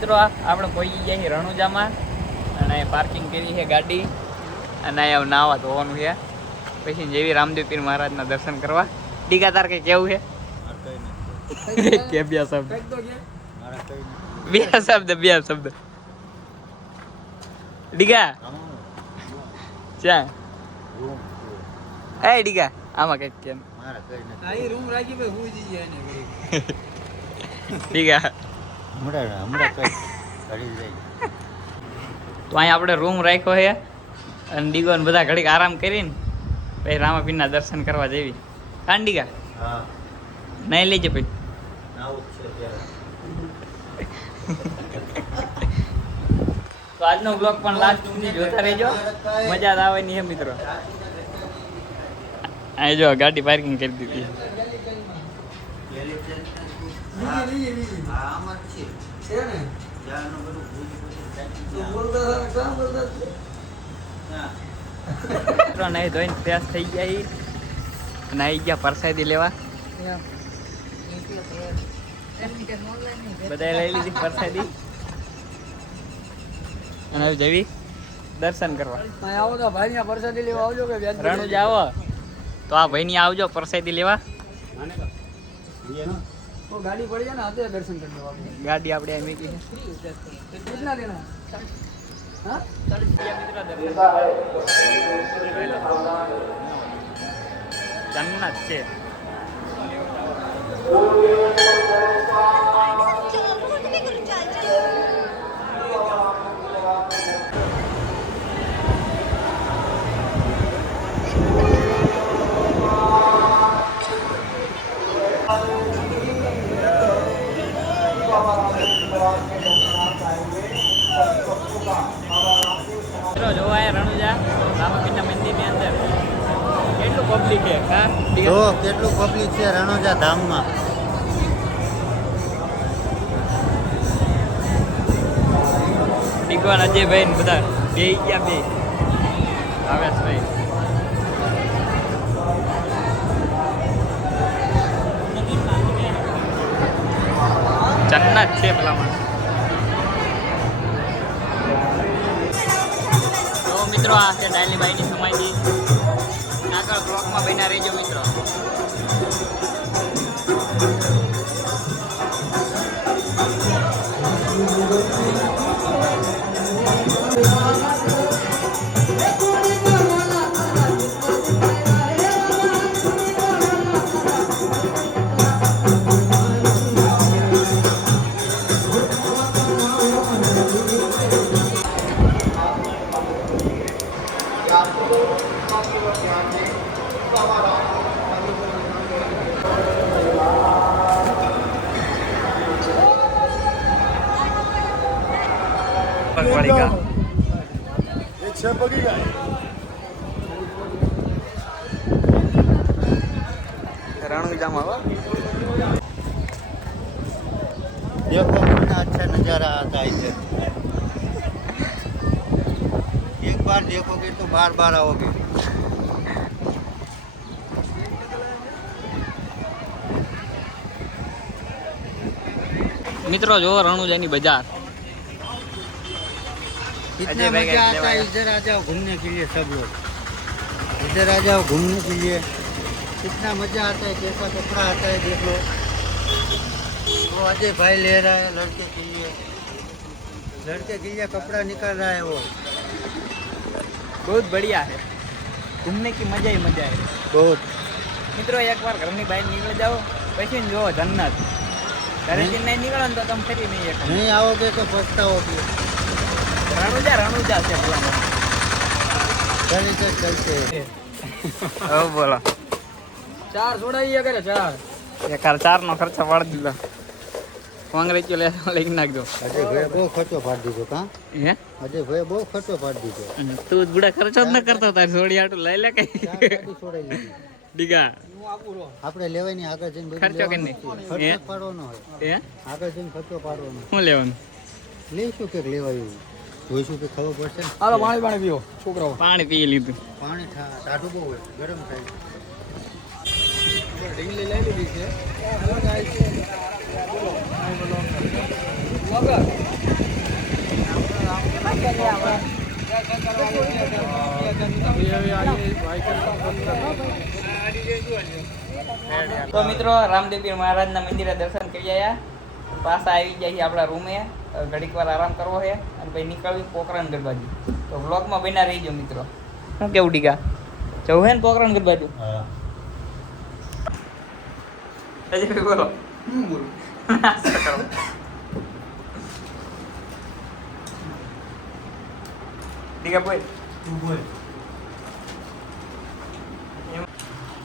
મિત્રો આપણે પહોંચી ગયા છીએ રણુજામાં અને પાર્કિંગ કરી છે ગાડી અને અહીંયા નાવા ધોવાનું છે પછી જેવી રામદેવ પીર મહારાજના દર્શન કરવા. ડીગા તાર કઈ કેવું છે કે બે શબ્દ ડીગા ચા એ ડીગા આમાં કઈક કેમ ડીગા તો અહીંયા આપણે રૂમ રાખ્યો છે અને ડીગો ને બધા ઘડીક આરામ કરીને પછી રામાપીરના દર્શન કરવા જેવી. કાન ડીગા નહીં લેજે પછી તો આજનો બ્લોગ પણ લાસ્ટ સુધી જોતા રહેજો, મજા આવવાની છે મિત્રો. આ જો ગાડી પાર્કિંગ કરી દીધી. નહીં ધોઈને ફ્રેશ થઈ ગયા અને આવી ગયા પરસાદી લેવા. બધા લઈ લીધી પરસાદી અને હવે જવી દર્શન કરવા. આવો તો ભાઈ પરસાદી લેવા આવજો કે રણુજા આવો તો આ ભાઈ ની આવજો પરસાદી લેવા. ગાડી પડી જાય ને હાથે દર્શન કરી લેવા. ગાડી આપણે એમ કી કેટલા લેના? હા જન્નત છે. જોવાય રણુજા રામાપીરના મંદિરની અંદર કેટલું પબ્લિક છે. જો કેટલું પબ્લિક છે રણુજા ધામમાં. દીકવાન અજયભાઈ ને બધા બે ગયા બે ભાવેશભાઈ. જન્નત છે પેલામાં. મિત્રો આ છે ડાયલીબાઈની સમાધિ. આગળ બ્લોકમાં બન્યા રહેજો મિત્રો. रणुजामा देखो कितना अच्छा नज़ारा आता है इधर. एक बार देखोगे तो बार बार आओगे. मित्रों जो रणुजानी बाजार कितना मजा आता है. इधर आ जाओ घूमने के लिए सब लोग. इधर आ जाओ घूमने के लिए. कितना मजा आता है. कैसा कपड़ा आता है देख लो. वो अजय भाई ले रहा है लड़के के लिए कपड़ा निकाल रहा है. वो बहुत बढ़िया है. घूमने की मजा ही मजा है बहुत. मित्रों एक बार घर ની બહાર નીકળી જાઓ પછી જો જન્નત. ઘરેથી નહીં નીકળો ને તો તમે ફરી નહીં શકો. नहीं आओगे तो पछताओगे. રણુજા છે પેલા. चलते હવે બોલો. 4 છોડાઈએ કરે 4. એકાર 4 નો ખર્ચો પાડી દીધો. કોંગ્રેચ્યુલેશન લઈ નાખજો. अजय भाई બહુ ખર્ચો પાડી દીધો. કા હે અજય ભાઈ બહુ ખર્ચો પાડી દીધો. તું બુડા ખર્ચો જ ન કરતો તારી સોડી આટું લઈ લે કઈ. ગાડી છોડાઈ લીધી. ડીગા આપણે લેવાની આગળ જઈને બધું ખર્ચો લેવાનું. કરીને. ખર્ચો પાડવાનો હોય. હે આગળ જઈને ખર્ચો પાડવાનો. શું લેવાનું? લઈશું કે લેવાયું જોઈશું કે ખબર પડશે ને. હાલો પાણી પીઓ છોકરાઓ. પાણી પી લીધું. પાણી ટાઢું બહુ હોય ગરમ થાય. ઢીંગલી લઈ લીધી છે. તો મિત્રો રામદેવપીર મહારાજના મંદિરે દર્શન કરી આવ્યા, પાછા આવી ગયા છીએ આપણા રૂમે. ઘડીક વાર આરામ કરવો છે અને પછી નીકળવી પોકરણગઢ બાજુ. તો વ્લોગમાં બન્યા રહીજો મિત્રો. શું કેવું ડીગા, જવું હે ને પોકરણગઢ બાજુ? અજયભાઈ બોલો. નાસ્તો કરો. ડીગા બોલ.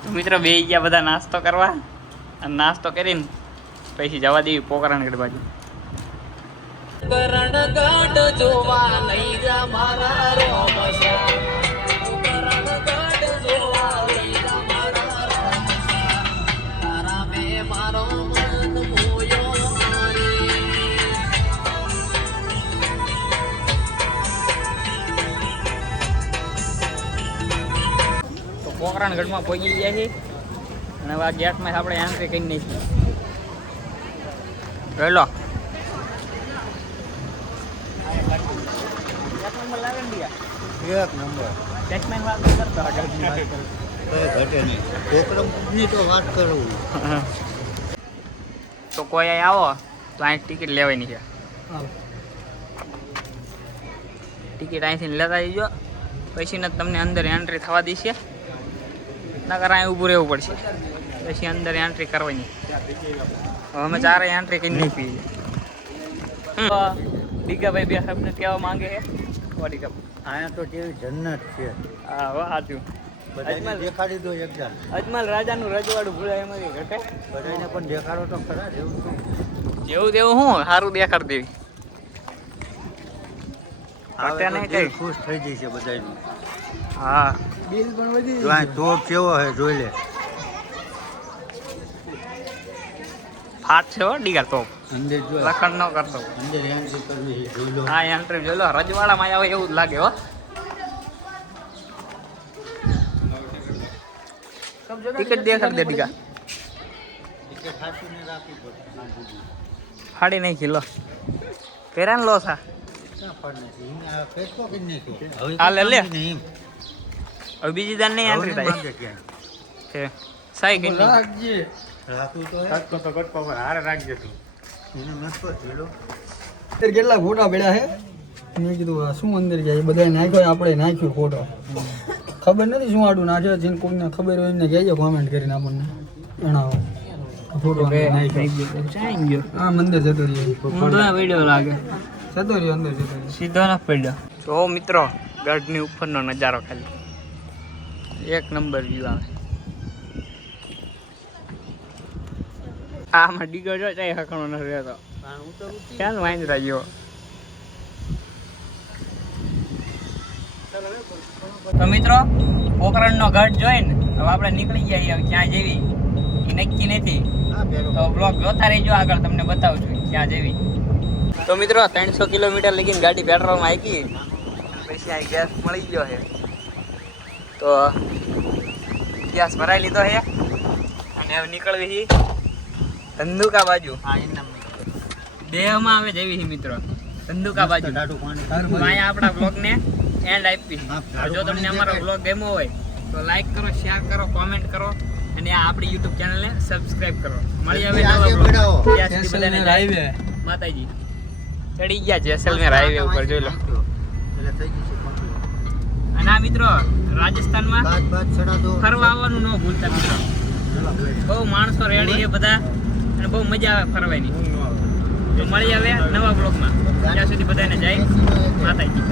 તો મિત્રો બે ગયા બધા નાસ્તો કરવા, અને નાસ્તો કરીને પછી જવા દેવી પોકરણગઢ બાજુ. પોકરણગઢ જોવા નહીં જા મારા રોમસા, પોકરણગઢ જોવા નહીં જા મારા રોમસા, તારા મે મારો મન મોયો મારી. તો પોકરણગઢમાં પહોંચી ગયા છીએ અને હવે આ ગેટમાં આપણે એન્ટ્રી કરી નાખી. જોઈ લો. એક નંબર. ઘટે નહીં. પોકરણની તો વાત કરું. તો કોઈ અહીં આવો તો અહીં ટિકિટ લેવાની છે. ટિકિટ અહીંથી લેતા જજો, પછી ને તમને અંદર એન્ટ્રી થવા દેશે. નકર અહીં ઊભું રહેવું પડશે, પછી અંદર એન્ટ્રી કરવાની. અમે ચારે એન્ટ્રી કરી નહીં પીએ. ડીગાભાઈ બે શબ્દ કહેવા માંગે છે. અહીંયા તો જેવી જન્નત છે. હા હો સાચું. બધાને દેખાડી દો એકદમ. અજમલ રાજાનું રજવાડું ભૂલાય એમાંથી ઘટે. બધાને પણ દેખાડો તો ખરા. જેવું તો જેવું તેવું હું સારું દેખાડ દેવી. આવે તો દિલ ખુશ થઈ જશે બધાનું. હા બિલ પણ વધી જો આ ટોપ કેવો હે જોઈ લે. ફાટ છે હો ડીગા તો. અંદર જો લખણ ન કરતો. અંદર એન્ટ્રી કરવી છે જોઈ લો. હા એન્ટ્રી જોઈ લો. રજવાડામાં આવે એવું જ લાગે હો. ટિકિટ દેખાડ દે ડીગા. ટિકિટ હાથીને રાખવી પડે. ફાડી નહીં ખીલો પેરા ને લો સા. ક્યાં ફળ નથી. આ ફેસકો કરી નાખ્યો. હવે આ લે લે. નહીં. હવે બીજી દાન નહીં એન્ટ્રી થાય છે. સાઈ ગઈ નહીં. રાખજે. રાખવું તો હે. તો કટકો પર હારે રાખજે તું. એને મસ્તો જોઈ લો. અંદર કેટલા ફોટા પડ્યા છે. મેં કીધું આ શું અંદર ગયા બધા નાખ્યો, આપણે નાખ્યો ફોટો. ખબર નથી શું આડું નાખ્યો. જેને કોઈને ખબર હોય એને કહેજો કોમેન્ટ કરીને આપણને જણાવો. ફોટો નાખ્યો. હા મંદિર જતો રહ્યો. લાગે જતો રહ્યો અંદર જતો રહ્યો. સીધો ના પડ્યો. જો મિત્રો ગઢની ઉપરનો નજારો ખાલી એક નંબર વ્યૂ આવે. આમાં ડીગો જો ચાય હકણો ન રહેતો. ક્યાં વાંદરા ગયો. તો મિત્રો પોકરણનો ગઢ જોઈને હવે આપણે નીકળી ગયા છીએ. ક્યાં જેવી એ નક્કી નથી, તો બ્લોગ જોતા રહેજો, આગળ તમને બતાવું છું ક્યાં જેવી. તો મિત્રો 300 કિલોમીટર લગીને ગાડી પેટ્રોલમાં આવી, પછી આ ગેસ મળી ગયો છે. તો ગેસ ભરાઈ લીધો છે અને હવે નીકળવી છે ધંધુકા બાજુ. દેહમાં આવે જેવી છે મિત્રો ધંધુકા બાજુ. અહીંયા આપણા બ્લોગને એન્ડ આપી. જો તમને અમારો બ્લોગ ગમ્યો હોય તો લાઈક કરો, શેર કરો, કોમેન્ટ કરો અને આ આપણી યુટ્યુબ ચેનલને સબસ્ક્રાઇબ કરો. મળી આવે નવા બ્લોગ. બધાને હાઈવે માતાજી ચડી ગયા જેસલમેર હાઈવે ઉપર જોઈ લો. અને આ મિત્રો રાજસ્થાનમાં ફરવા આવવાનું ન ભૂલતા મિત્રો. બહુ માણસો રેડી છે બધા અને બહુ મજા આવે ફરવાની. તો મળી આવે નવા બ્લોગમાં. ત્યાં સુધી બધાને જય માતાજી.